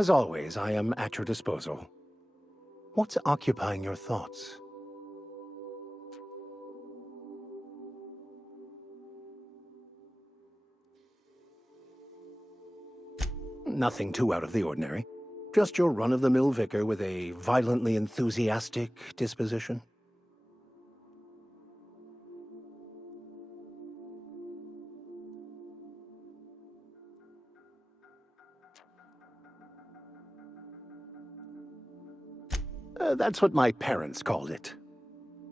As always, I am at your disposal. What's occupying your thoughts? Nothing too out of the ordinary. Just your run-of-the-mill vicar with a violently enthusiastic disposition. That's what my parents called it.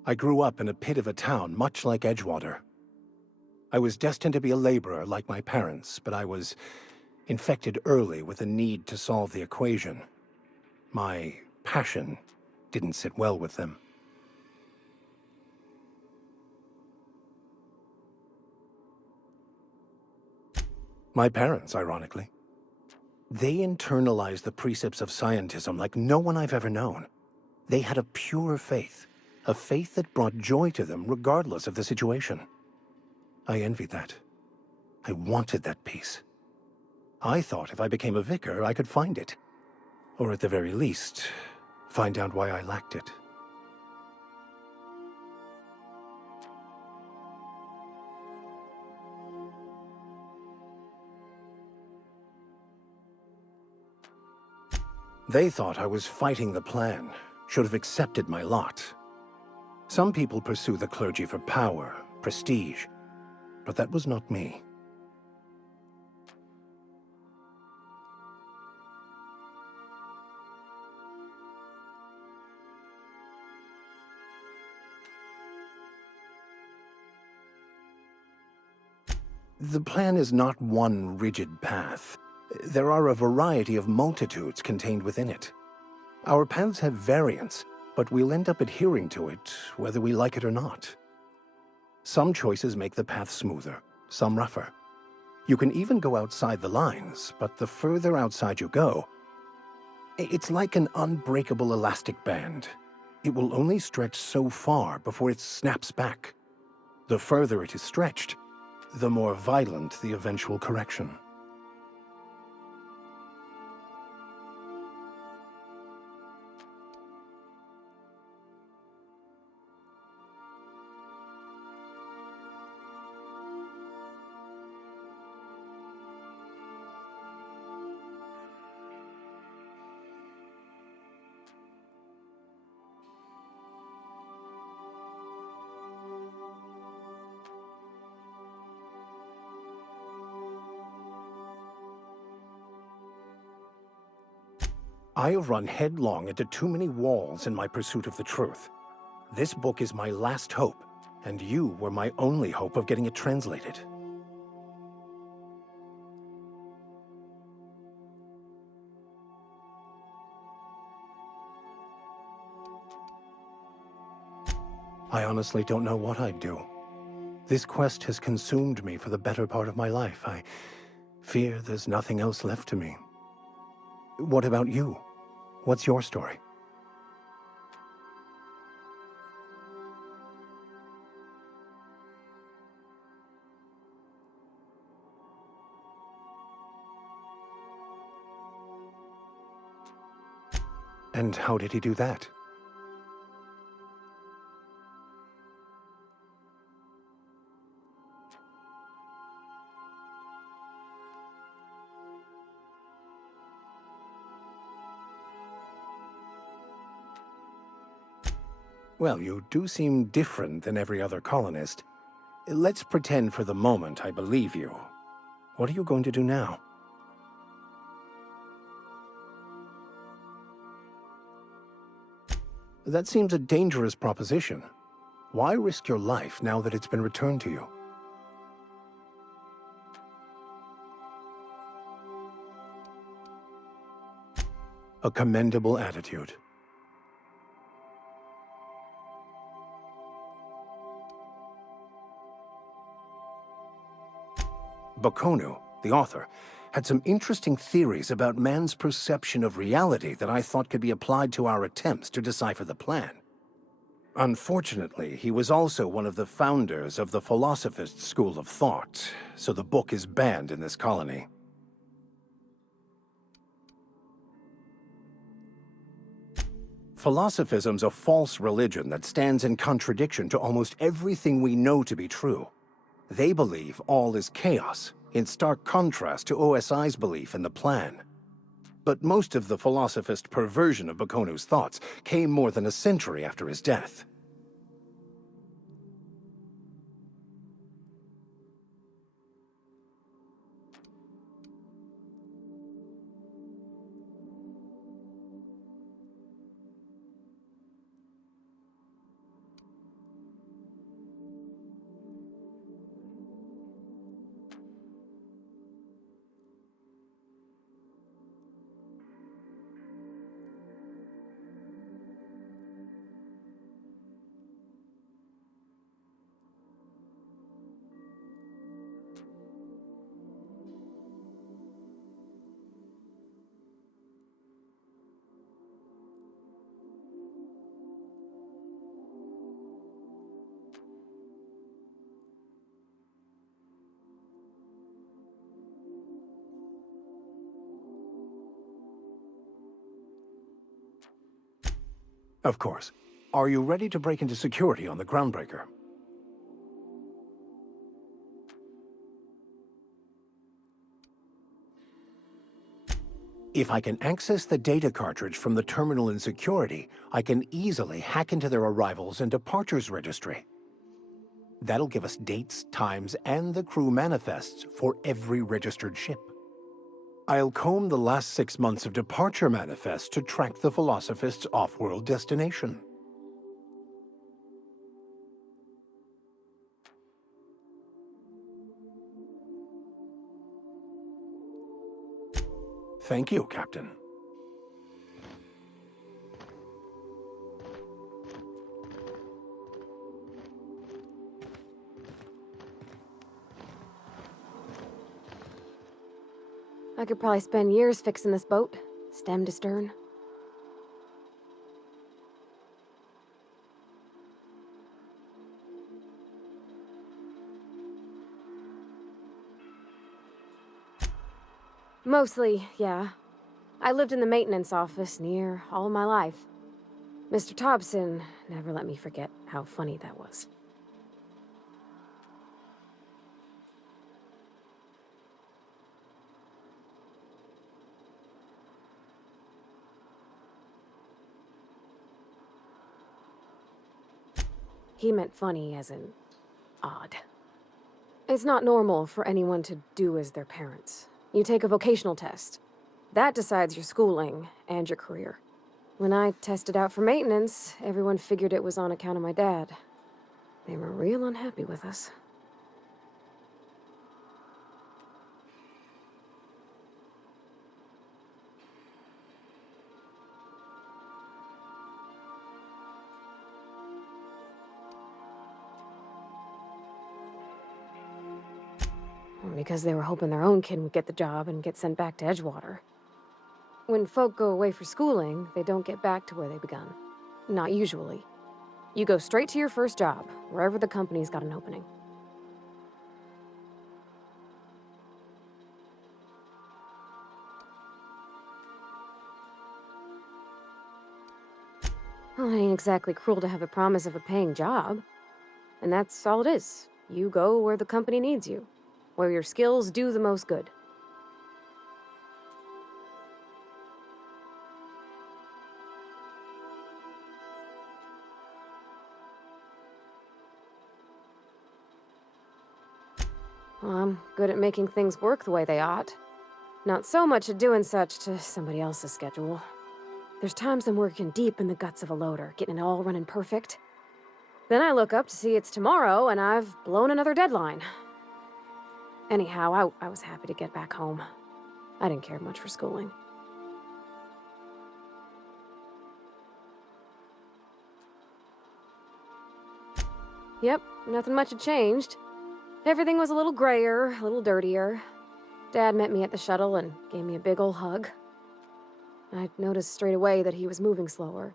I grew up in a pit of a town much like Edgewater. I was destined to be a laborer like my parents, but I was infected early with a need to solve the equation. My passion didn't sit well with them. My parents, ironically. They internalized the precepts of scientism like no one I've ever known. They had a pure faith, a faith that brought joy to them regardless of the situation. I envied that. I wanted that peace. I thought if I became a vicar, I could find it. Or at the very least, find out why I lacked it. They thought I was fighting the plan, should have accepted my lot. Some people pursue the clergy for power, prestige, but that was not me. The plan is not one rigid path. There are a variety of multitudes contained within it. Our paths have variance, but we'll end up adhering to it, whether we like it or not. Some choices make the path smoother, some rougher. You can even go outside the lines, but the further outside you go, it's like an unbreakable elastic band. It will only stretch so far before it snaps back. The further it is stretched, the more violent the eventual correction. I have run headlong into too many walls in my pursuit of the truth. This book is my last hope, and you were my only hope of getting it translated. I honestly don't know what I'd do. This quest has consumed me for the better part of my life. I fear there's nothing else left to me. What about you? What's your story? And how did he do that? Well, you do seem different than every other colonist. Let's pretend for the moment I believe you. What are you going to do now? That seems a dangerous proposition. Why risk your life now that it's been returned to you? A commendable attitude. Bakonu, the author, had some interesting theories about man's perception of reality that I thought could be applied to our attempts to decipher the plan. Unfortunately, he was also one of the founders of the philosophist school of thought, so the book is banned in this colony. Philosophism's a false religion that stands in contradiction to almost everything we know to be true. They believe all is chaos, in stark contrast to OSI's belief in the plan. But most of the philosophist perversion of Bakonu's thoughts came more than a century after his death. Of course. Are you ready to break into security on the Groundbreaker? If I can access the data cartridge from the terminal in security, I can easily hack into their arrivals and departures registry. That'll give us dates, times, and the crew manifests for every registered ship. I'll comb the last 6 months of departure manifests to track the Philosophist's off-world destination. Thank you, Captain. I could probably spend years fixing this boat, stem to stern. Mostly, yeah. I lived in the maintenance office near all my life. Mr. Thompson never let me forget how funny that was. He meant funny as in odd. It's not normal for anyone to do as their parents. You take a vocational test. That decides your schooling and your career. When I tested out for maintenance, everyone figured it was on account of my dad. They were real unhappy with us. Because they were hoping their own kid would get the job and get sent back to Edgewater. When folk go away for schooling, they don't get back to where they begun. Not usually. You go straight to your first job, wherever the company's got an opening. Well, it ain't exactly cruel to have a promise of a paying job. And that's all it is. You go where the company needs you, where your skills do the most good. Well, I'm good at making things work the way they ought. Not so much at doing such to somebody else's schedule. There's times I'm working deep in the guts of a loader, getting it all running perfect. Then I look up to see it's tomorrow, and I've blown another deadline. Anyhow, I was happy to get back home. I didn't care much for schooling. Yep, nothing much had changed. Everything was a little grayer, a little dirtier. Dad met me at the shuttle and gave me a big ol' hug. I noticed straight away that he was moving slower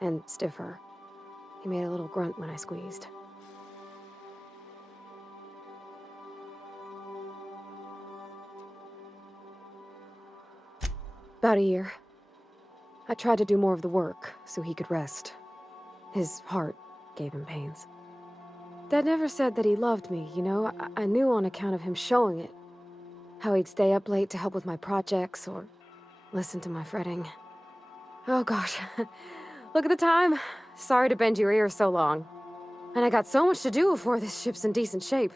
and stiffer. He made a little grunt when I squeezed. About a year. I tried to do more of the work so he could rest. His heart gave him pains. Dad never said that he loved me, you know? I knew on account of him showing it. How he'd stay up late to help with my projects or listen to my fretting. Oh gosh. Look at the time. Sorry to bend your ears so long. And I got so much to do before this ship's in decent shape.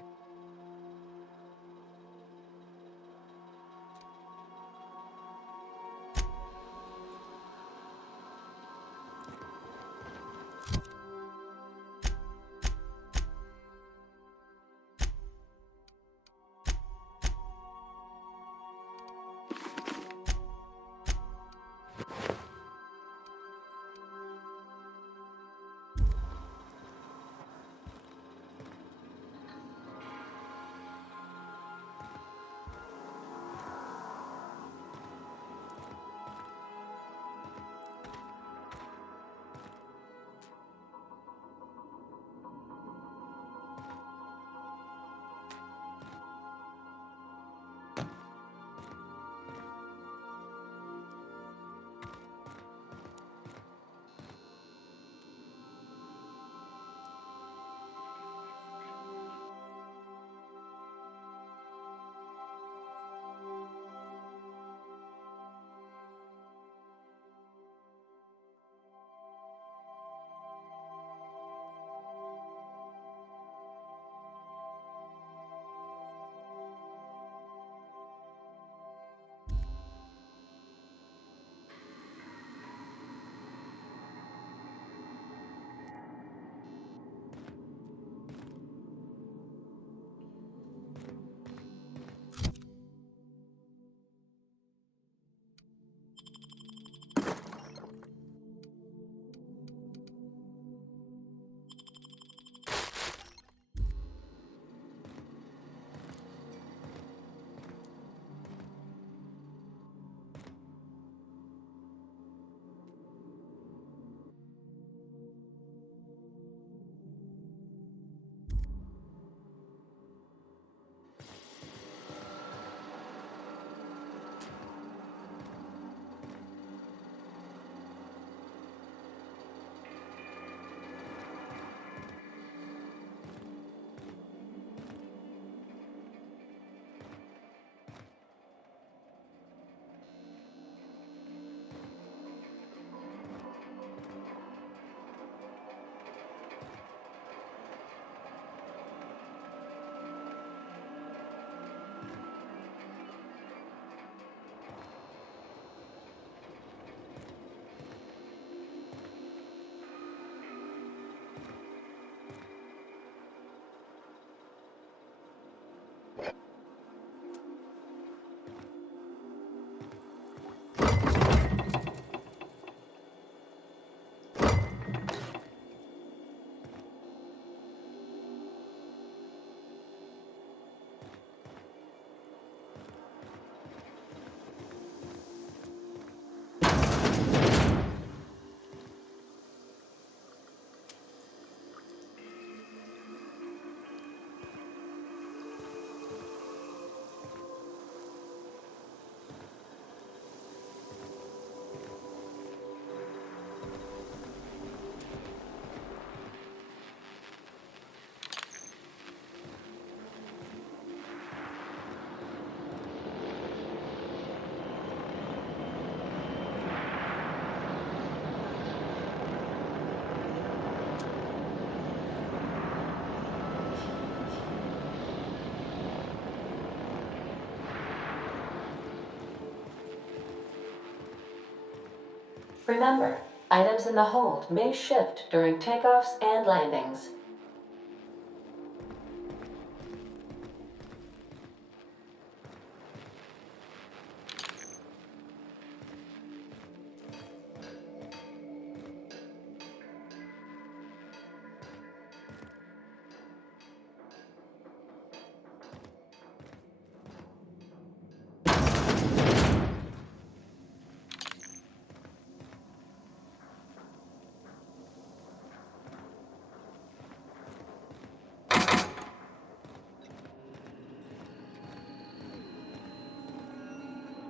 Remember, items in the hold may shift during takeoffs and landings.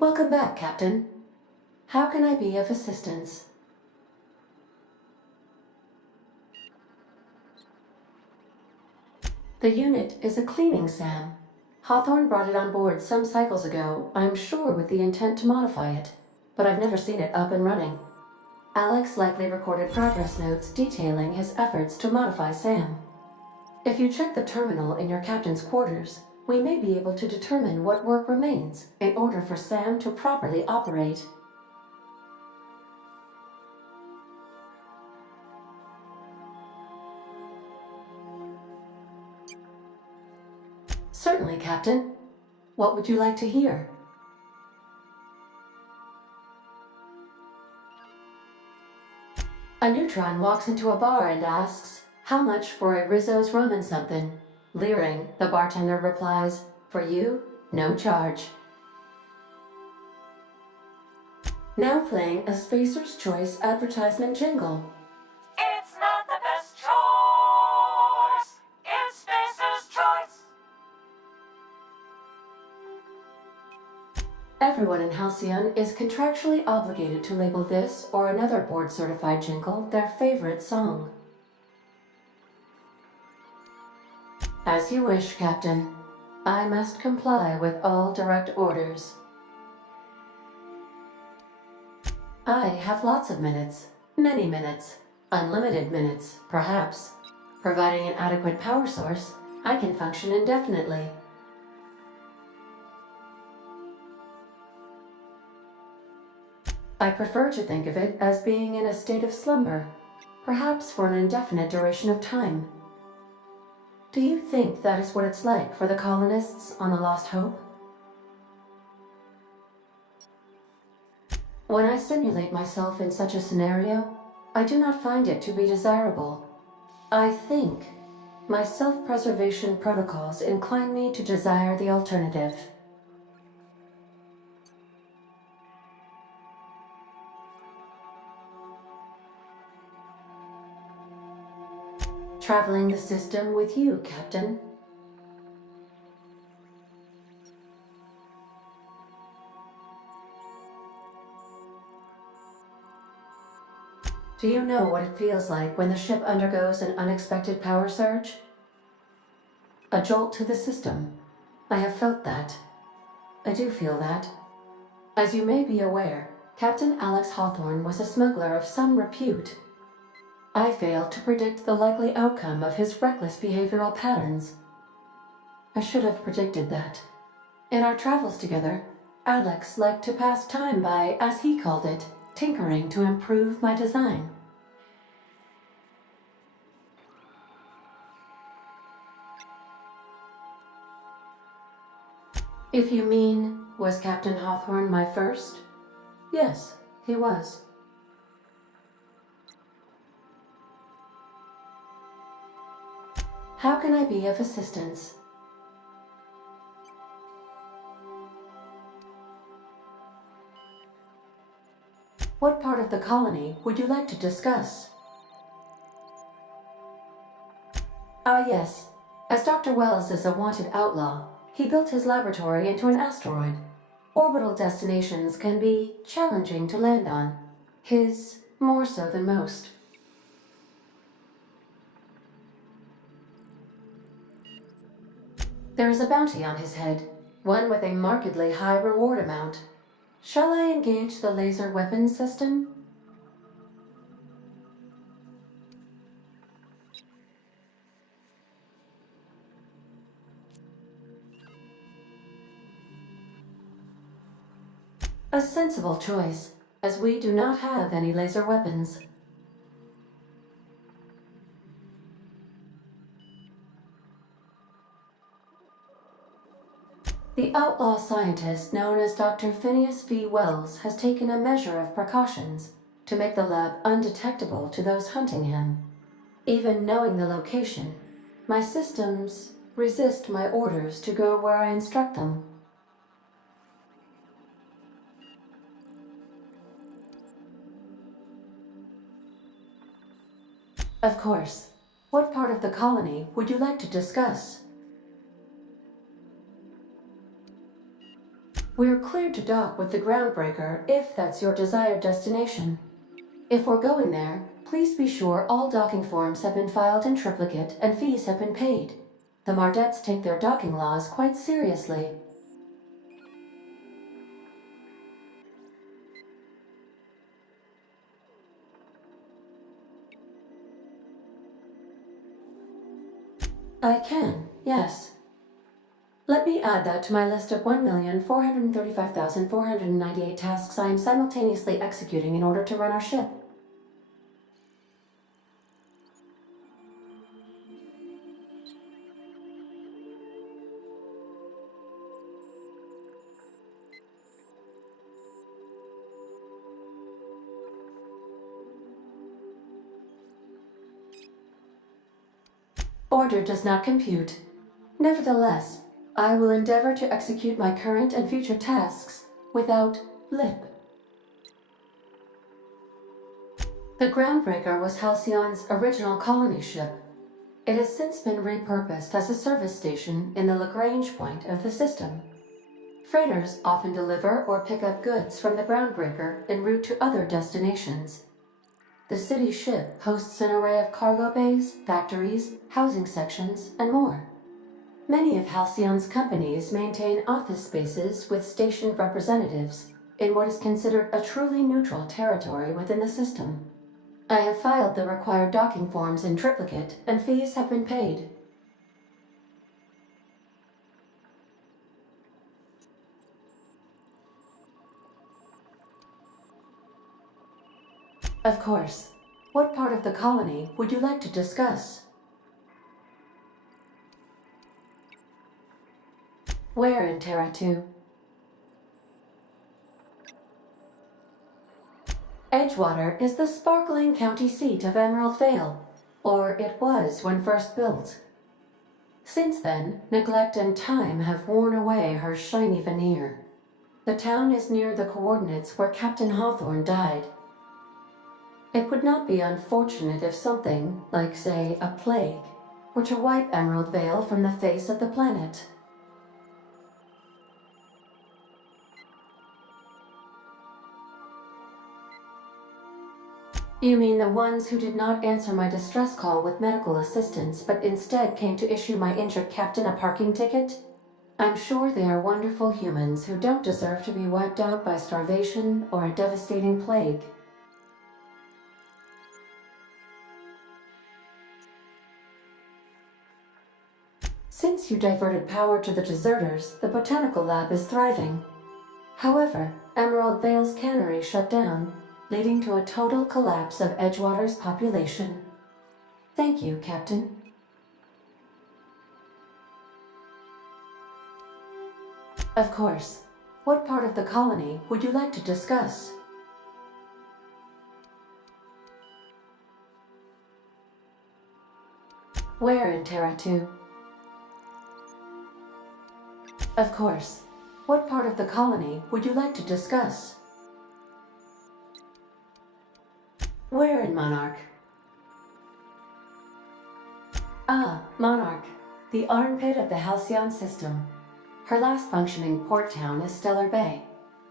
Welcome back, Captain. How can I be of assistance? The unit is a cleaning SAM. Hawthorne brought it on board some cycles ago, I'm sure with the intent to modify it, but I've never seen it up and running. Alex likely recorded progress notes detailing his efforts to modify SAM. If you check the terminal in your captain's quarters, we may be able to determine what work remains in order for SAM to properly operate. Certainly, Captain. What would you like to hear? A neutron walks into a bar and asks, "How much for a Rizzo's rum and something?" Leering, the bartender replies, "For you, no charge." Now playing a Spacer's Choice advertisement jingle. It's not the best choice. It's Spacer's Choice. Everyone in Halcyon is contractually obligated to label this or another board-certified jingle their favorite song. As you wish, Captain. I must comply with all direct orders. I have lots of minutes. Many minutes. Unlimited minutes, perhaps. Providing an adequate power source, I can function indefinitely. I prefer to think of it as being in a state of slumber, perhaps for an indefinite duration of time. Do you think that is what it's like for the colonists on the Lost Hope? When I simulate myself in such a scenario, I do not find it to be desirable. I think my self-preservation protocols incline me to desire the alternative. Traveling the system with you, Captain. Do you know what it feels like when the ship undergoes an unexpected power surge? A jolt to the system. I have felt that. I do feel that. As you may be aware, Captain Alex Hawthorne was a smuggler of some repute. I failed to predict the likely outcome of his reckless behavioral patterns. I should have predicted that. In our travels together, Alex liked to pass time by, as he called it, tinkering to improve my design. If you mean, was Captain Hawthorne my first? Yes, he was. How can I be of assistance? What part of the colony would you like to discuss? Ah, yes. As Dr. Wells is a wanted outlaw, he built his laboratory into an asteroid. Orbital destinations can be challenging to land on. His more so than most. There is a bounty on his head, one with a markedly high reward amount. Shall I engage the laser weapons system? A sensible choice, as we do not have any laser weapons. The outlaw scientist known as Dr. Phineas V. Wells has taken a measure of precautions to make the lab undetectable to those hunting him. Even knowing the location, my systems resist my orders to go where I instruct them. Of course. What part of the colony would you like to discuss? We're cleared to dock with the groundbreaker if that's your desired destination. If we're going there, please be sure all docking forms have been filed in triplicate and fees have been paid. The Mardettes take their docking laws quite seriously. I can, yes. Let me add that to my list of 1,435,498 tasks I am simultaneously executing in order to run our ship. Order does not compute. Nevertheless, I will endeavor to execute my current and future tasks without blip. The Groundbreaker was Halcyon's original colony ship. It has since been repurposed as a service station in the Lagrange point of the system. Freighters often deliver or pick up goods from the Groundbreaker en route to other destinations. The city ship hosts an array of cargo bays, factories, housing sections, and more. Many of Halcyon's companies maintain office spaces with stationed representatives in what is considered a truly neutral territory within the system. I have filed the required docking forms in triplicate, and fees have been paid. Of course. What part of the colony would you like to discuss? Where in Terra 2? Edgewater is the sparkling county seat of Emerald Vale, or it was when first built. Since then, neglect and time have worn away her shiny veneer. The town is near the coordinates where Captain Hawthorne died. It would not be unfortunate if something, like say, a plague, were to wipe Emerald Vale from the face of the planet. You mean the ones who did not answer my distress call with medical assistance, but instead came to issue my injured captain a parking ticket? I'm sure they are wonderful humans who don't deserve to be wiped out by starvation or a devastating plague. Since you diverted power to the deserters, the botanical lab is thriving. However, Emerald Vale's cannery shut down, leading to a total collapse of Edgewater's population. Thank you, Captain. Of course. What part of the colony would you like to discuss? Where in Terra 2? Of course. What part of the colony would you like to discuss? Where in Monarch? Ah, Monarch, the armpit of the Halcyon system. Her last functioning port town is Stellar Bay.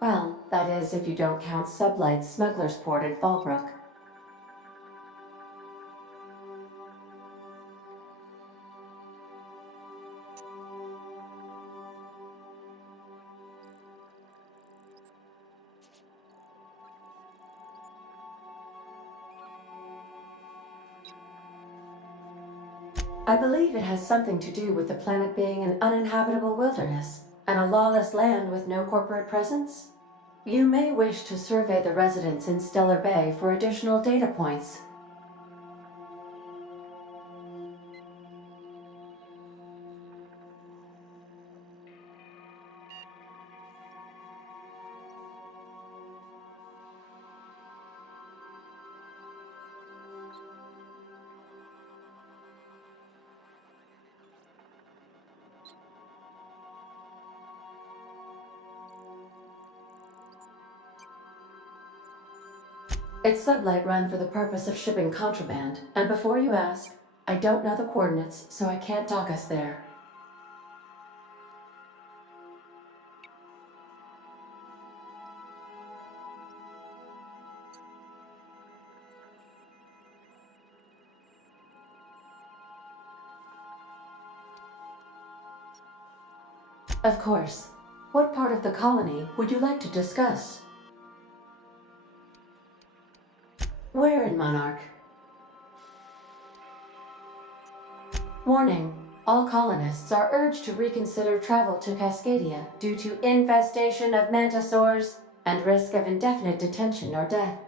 Well, that is if you don't count Sublight's Smuggler's Port at Fallbrook. I believe it has something to do with the planet being an uninhabitable wilderness and a lawless land with no corporate presence. You may wish to survey the residents in Stellar Bay for additional data points. It's Sublight run for the purpose of shipping contraband, and before you ask, I don't know the coordinates, so I can't dock us there. Of course. What part of the colony would you like to discuss? Where in Monarch? Warning. All colonists are urged to reconsider travel to Cascadia due to infestation of mantisaurs and risk of indefinite detention or death.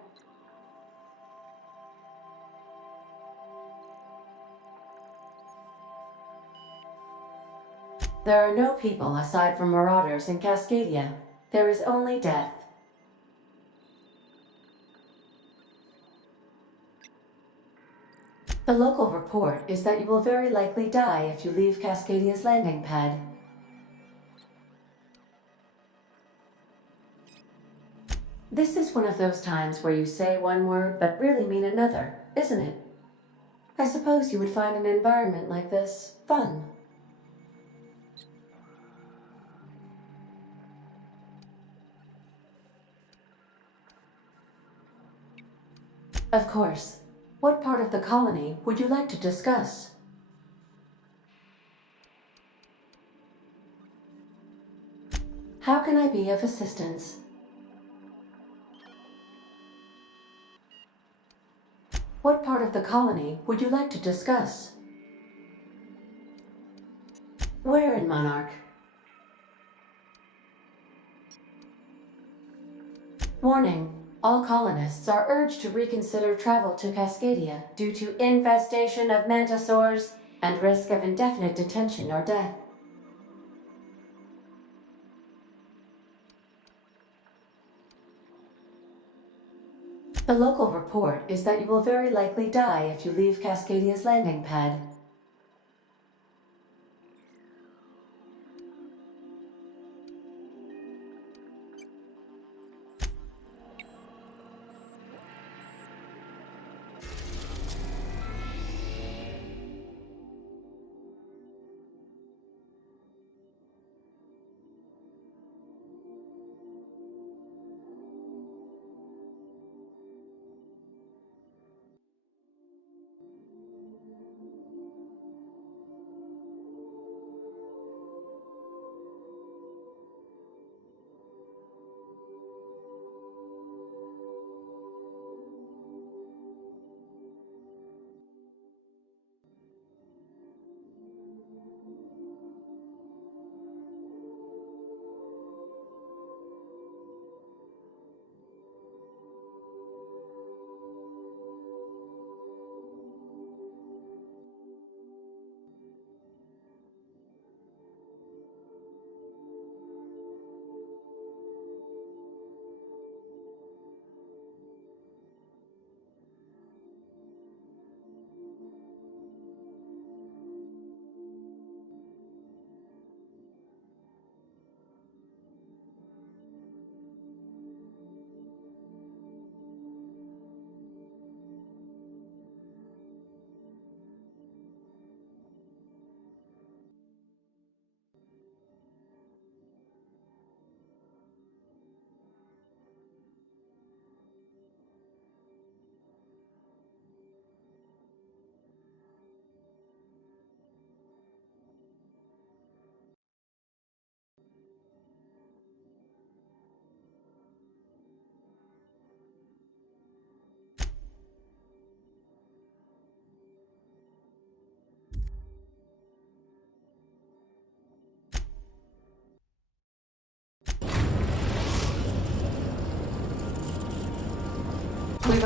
There are no people aside from marauders in Cascadia. There is only death. The local report is that you will very likely die if you leave Cascadia's landing pad. This is one of those times where you say one word but really mean another, isn't it? I suppose you would find an environment like this fun. Of course. What part of the colony would you like to discuss? How can I be of assistance? What part of the colony would you like to discuss? Where in Monarch? Warning. All colonists are urged to reconsider travel to Cascadia due to infestation of mantisaurs and risk of indefinite detention or death. The local report is that you will very likely die if you leave Cascadia's landing pad. We've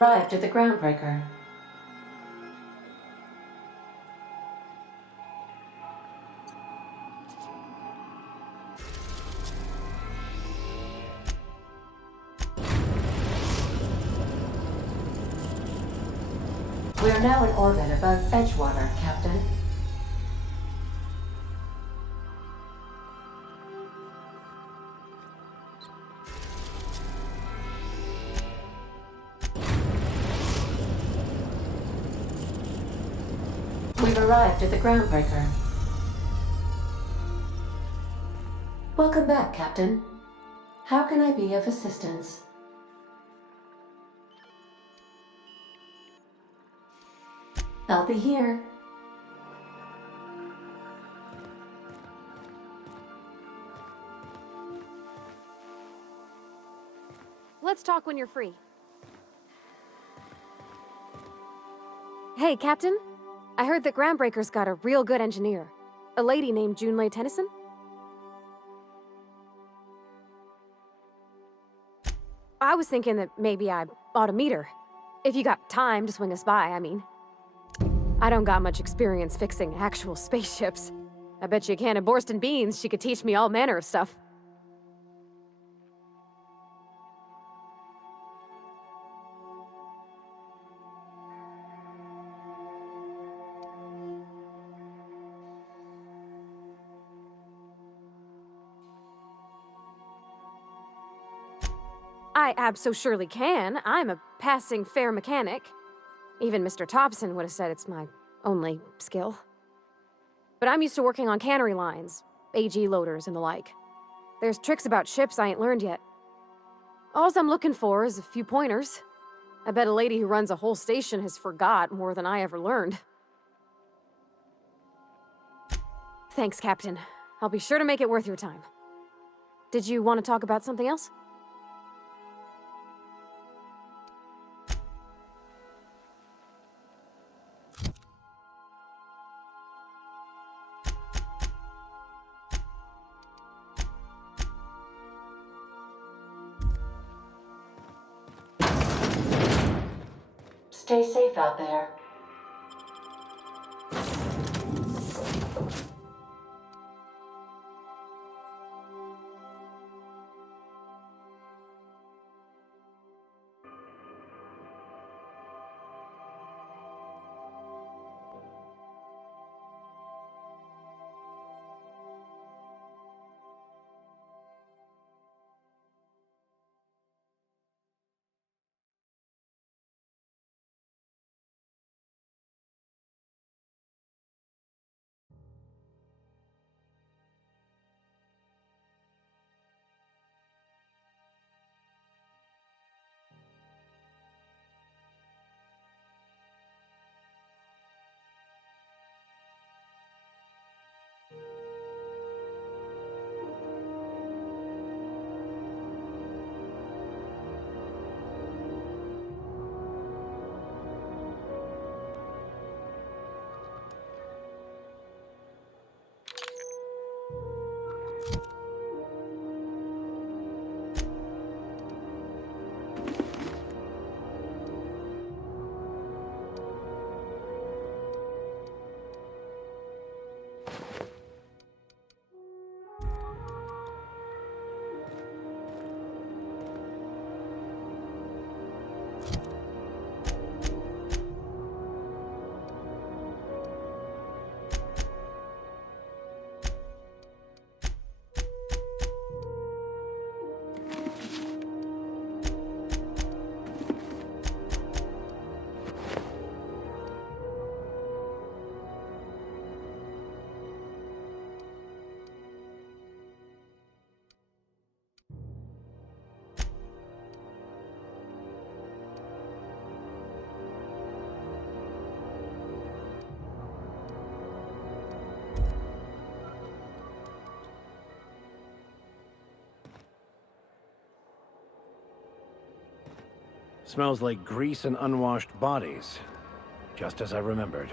arrived at the groundbreaker. We are now in orbit above Edgewater, Captain. arrived at the groundbreaker. Welcome back, Captain. How can I be of assistance? I'll be here. Let's talk when you're free. Hey, Captain. I heard that Groundbreaker's got a real good engineer. A lady named Junlei Tennyson? I was thinking that maybe I ought to meet her. If you got time to swing us by, I mean. I don't got much experience fixing actual spaceships. I bet you a can of Borston beans she could teach me all manner of stuff. I abso-surely can. I'm a passing fair mechanic. Even Mr. Thompson would have said it's my only skill. But I'm used to working on cannery lines, AG loaders and the like. There's tricks about ships I ain't learned yet. All I'm looking for is a few pointers. I bet a lady who runs a whole station has forgot more than I ever learned. Thanks, Captain. I'll be sure to make it worth your time. Did you want to talk about something else? Stay safe out there. Smells like grease and unwashed bodies, just as I remembered.